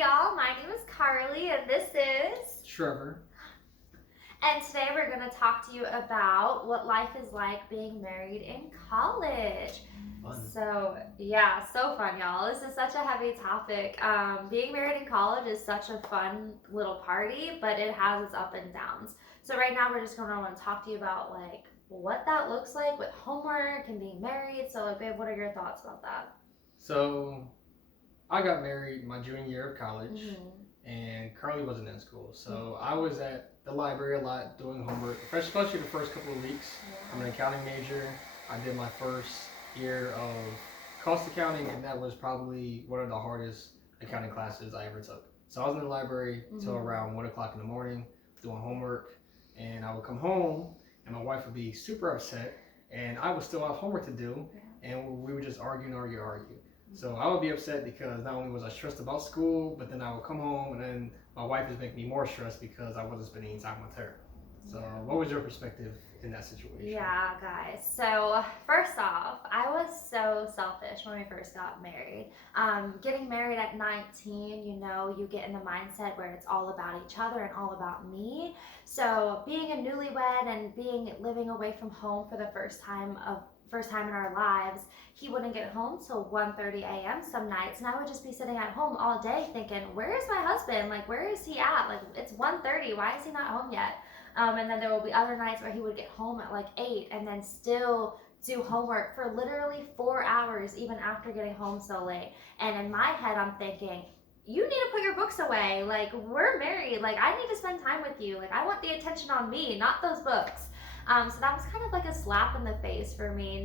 y'all. My name is Carly, and this is. Trevor. And today we're going to talk to you about what life is like being married in college. Fun. So fun, y'all. This is such a heavy topic. Being married in college is such a fun little party, but it has its up and downs. So right now we're just going to want to talk to you about like what that looks like with homework and being married. So, like, babe, what are your thoughts about that? So I got married my junior year of college, Mm-hmm. and Carly wasn't in school. So I was at the library a lot doing homework, especially the first couple of weeks. I'm an accounting major. I did my first year of cost accounting, and that was probably one of the hardest accounting classes I ever took. So I was in the library till around 1 o'clock in the morning doing homework, and I would come home, and my wife would be super upset, and I would still have homework to do, and we would just argue and argue and argue. So I would be upset because not only was I stressed about school, but then I would come home and then my wife was making me more stressed because I wasn't spending any time with her. So what was your perspective in that situation? Yeah, guys. So first off, I was so selfish when we first got married. Getting married at 19, you get in the mindset where it's all about each other and all about me. So being a newlywed and living away from home for the first time in our lives, he wouldn't get home till 1:30 a.m. some nights, and I would just be sitting at home all day thinking, where is my husband? Like, where is he at? Like, it's 1:30. Why is he not home yet? And then there will be other nights where he would get home at like 8 and then still do homework for literally 4 hours, even after getting home so late. And in my head, I'm thinking, you need to put your books away. Like, we're married. Like, I need to spend time with you. Like, I want the attention on me, not those books. So that was kind of like a slap in the face for me,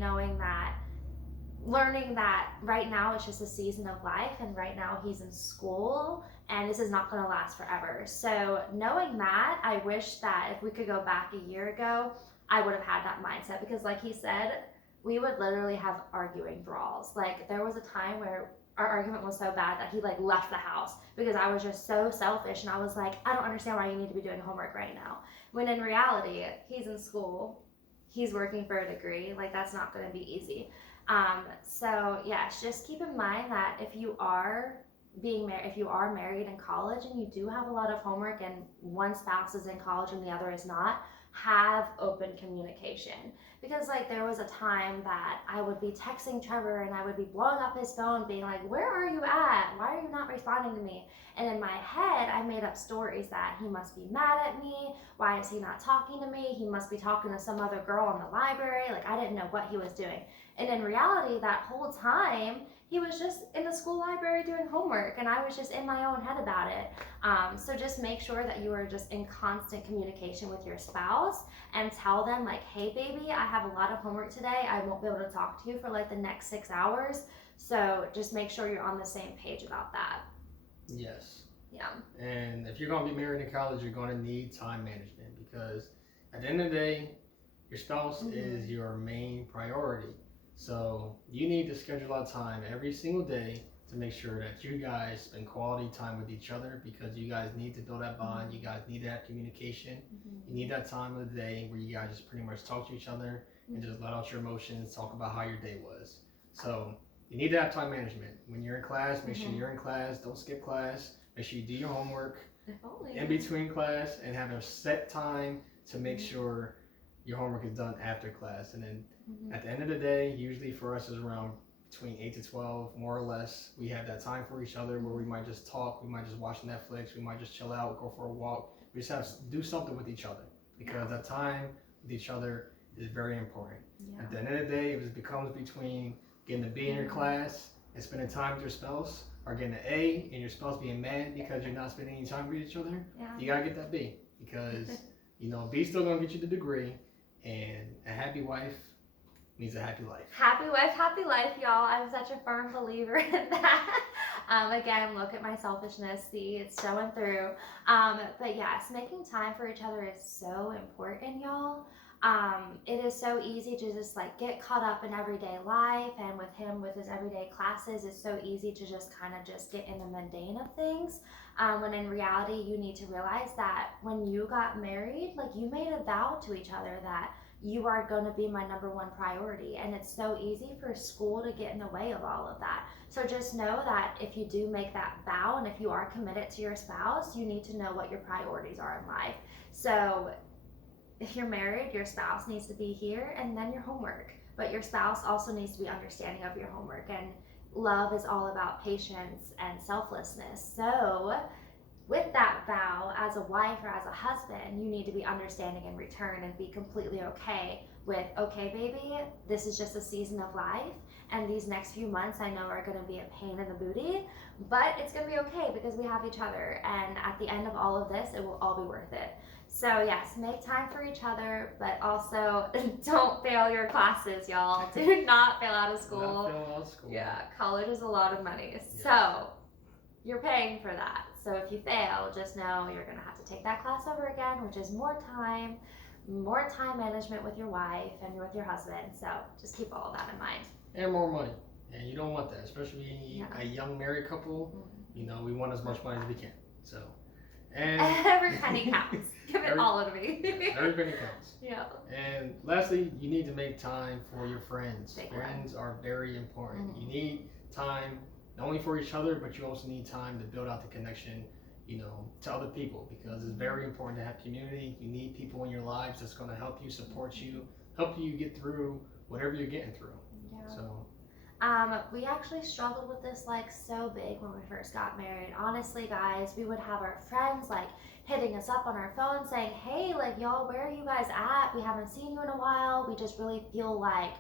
learning that right now it's just a season of life, and right now he's in school and this is not going to last forever. So knowing that, I wish that if we could go back a year ago, I would have had that mindset, because like he said, we would literally have arguing brawls. Like, there was a time where our argument was so bad that he like left the house because I was just so selfish, and I was like, I don't understand why you need to be doing homework right now, when in reality he's in school, he's working for a degree. Like, that's not going to be easy. So yes, just keep in mind that if you are married in college and you do have a lot of homework and one spouse is in college and the other is not, have open communication. Because like, there was a time that I would be texting Trevor and I would be blowing up his phone being like, where are you at? Why are you not responding to me? And in my head, I made up stories that he must be mad at me. Why is he not talking to me? He must be talking to some other girl in the library. Like, I didn't know what he was doing. And in reality, that whole time, he was just in the school library doing homework, and I was just in my own head about it. So just make sure that you are just in constant communication with your spouse, and tell them like, hey baby, I have a lot of homework today. I won't be able to talk to you for like the next 6 hours. So just make sure you're on the same page about that. Yes. Yeah. And if you're going to be married in college, you're going to need time management, because at the end of the day, your spouse is your main priority. So you need to schedule out time every single day to make sure that you guys spend quality time with each other, because you guys need to build that bond. You guys need that communication. You need that time of the day where you guys just pretty much talk to each other and just let out your emotions, talk about how your day was. So you need to have time management. When you're in class, make sure you're in class. Don't skip class. Make sure you do your homework in between class, and have a set time to make sure your homework is done after class. And then at the end of the day, usually for us is around between 8 to 12, more or less. We have that time for each other where we might just talk, we might just watch Netflix, we might just chill out, go for a walk. We just have to do something with each other, because that time with each other is very important. At the end of the day, if it becomes between getting a B in your class and spending time with your spouse, or getting an A and your spouse being mad because you're not spending any time with each other, you gotta get that B, because B's still gonna get you the degree, and a happy wife means a happy life. Happy wife, happy life, y'all. I'm such a firm believer in that. Again, look at my selfishness. See, it's showing through. But yes, making time for each other is so important, y'all. It is so easy to just like get caught up in everyday life, and with him, with his everyday classes, it's so easy to just kind of just get in the mundane of things. When in reality, you need to realize that when you got married, like, you made a vow to each other that you are going to be my number one priority. And it's so easy for school to get in the way of all of that. So just know that if you do make that vow and if you are committed to your spouse, you need to know what your priorities are in life. So if you're married, your spouse needs to be here and then your homework. But your spouse also needs to be understanding of your homework. And love is all about patience and selflessness. So with that vow, as a wife or as a husband, you need to be understanding in return and be completely okay with, okay, baby, this is just a season of life. And these next few months I know are going to be a pain in the booty, but it's going to be okay because we have each other. And at the end of all of this, it will all be worth it. So yes, make time for each other, but also don't fail your classes, y'all. Do not fail out of school. Not fail out of school. Yeah, college is a lot of money. Yes. So you're paying for that. So if you fail, just know you're going to have to take that class over again, which is more time management with your wife and with your husband. So just keep all of that in mind. And more money. And you don't want that, especially being a young married couple. You know, we want as much money as we can. So, and every penny counts. Give it all to me. Every penny counts. Yeah. And lastly, you need to make time for your friends. Big Friends are very important. You need time not only for each other, but you also need time to build out the connection, you know, to other people, because it's very important to have community. You need people in your lives that's going to help you, support you, help you get through whatever you're getting through. Yeah. So we actually struggled with this like so big when we first got married. Honestly, guys, we would have our friends like hitting us up on our phone saying, hey, like, y'all, where are you guys at? We haven't seen you in a while. We just really feel like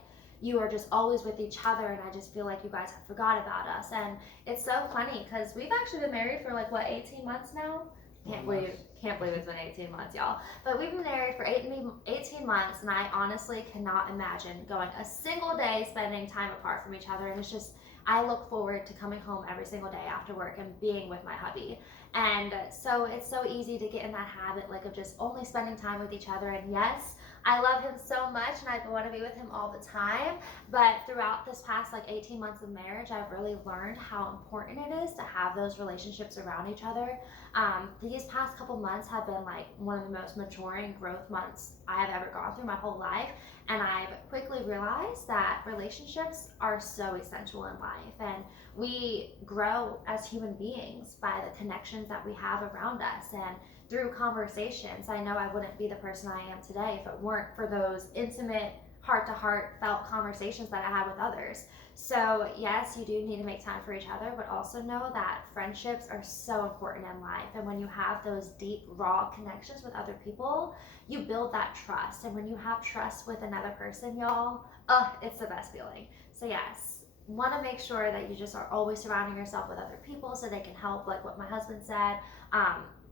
you are just always with each other, and I just feel like you guys have forgot about us. And it's so funny because we've actually been married for like, what, 18 months now? Can't believe it's been 18 months, y'all. But we've been married for 18 months, and I honestly cannot imagine going a single day spending time apart from each other. And it's just, I look forward to coming home every single day after work and being with my hubby. And so it's so easy to get in that habit, like, of just only spending time with each other. And yes, I love him so much and I want to be with him all the time. But throughout this past like 18 months of marriage, I've really learned how important it is to have those relationships around each other. These past couple months have been like one of the most maturing growth months I have ever gone through my whole life. And I've quickly realized that relationships are so essential in life. And we grow as human beings by the connections that we have around us. And through conversations, I know I wouldn't be the person I am today if it weren't for those intimate, heart-to-heart felt conversations that I had with others. So yes, you do need to make time for each other, but also know that friendships are so important in life. And when you have those deep, raw connections with other people, you build that trust. And when you have trust with another person, y'all, it's the best feeling. So yes, want to make sure that you just are always surrounding yourself with other people so they can help, like what my husband said.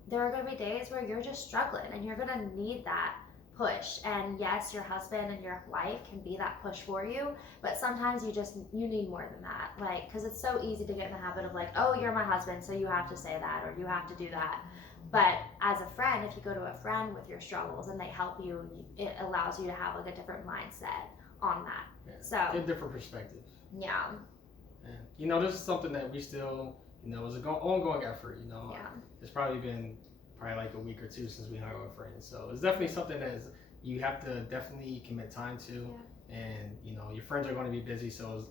There are going to be days where you're just struggling and you're going to need that push. And yes, your husband and your wife can be that push for you, but sometimes you need more than that. Like, because it's so easy to get in the habit of like, oh, you're my husband, so you have to say that or you have to do that. But as a friend, if you go to a friend with your struggles and they help you, it allows you to have like a different mindset on that. Yeah. So get different perspectives. Yeah. You know, this is something that we still, you know, is an ongoing effort. You know, it's probably been like a week or two since we hung out with friends. So it's definitely something that you have to definitely commit time to. And you know, your friends are going to be busy, so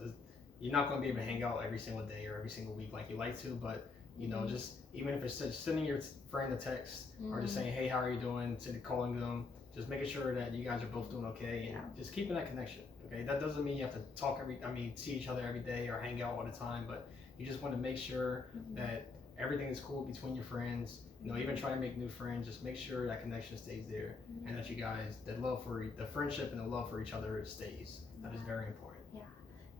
you're not going to be able to hang out every single day or every single week like you like to. But you know, just even if it's just sending your friend a text or just saying, hey, how are you doing? Calling them, just making sure that you guys are both doing okay, and just keeping that connection. Okay, that doesn't mean you have to see each other every day or hang out all the time, but you just want to make sure that everything is cool between your friends. You know, even try to make new friends, just make sure that connection stays there and that you guys, the friendship and the love for each other stays. That is very important. Yeah.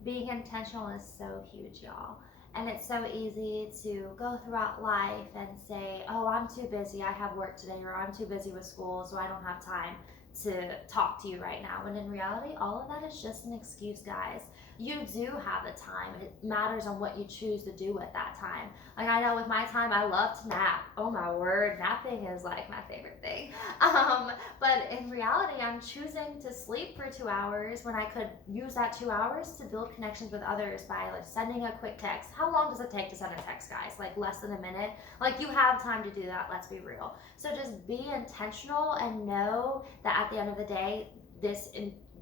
Being intentional is so huge, y'all. And it's so easy to go throughout life and say, oh, I'm too busy, I have work today, or I'm too busy with school, so I don't have time to talk to you right now. When in reality, all of that is just an excuse, guys. You do have the time. It matters on what you choose to do at that time. Like, I know with my time, I love to nap. Oh my word, napping is like my favorite thing. But in reality, I'm choosing to sleep for 2 hours when I could use that 2 hours to build connections with others by like sending a quick text. How long does it take to send a text, guys? Like less than a minute. Like, you have time to do that, let's be real. So just be intentional and know that at the end of the day,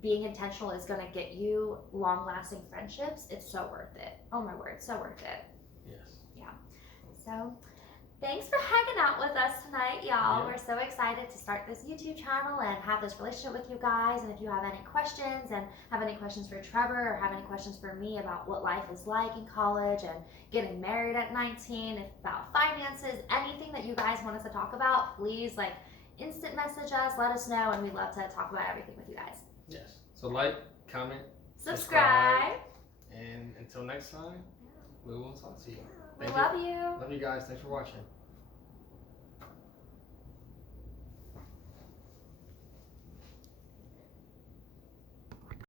being intentional is going to get you long lasting friendships, it's so worth it. Oh my word, so worth it. Yes. Yeah. So thanks for hanging out with us tonight, y'all. Yeah. We're so excited to start this YouTube channel and have this relationship with you guys. And if you have any questions and have any questions for Trevor or have any questions for me about what life is like in college and getting married at 19, about finances, anything that you guys want us to talk about, please instant message us, let us know, and we'd love to talk about everything with you guys. Yes. So like, comment, Subscribe. and until next time, we will talk to you. We Thank love you. you. Love you guys. Thanks for watching.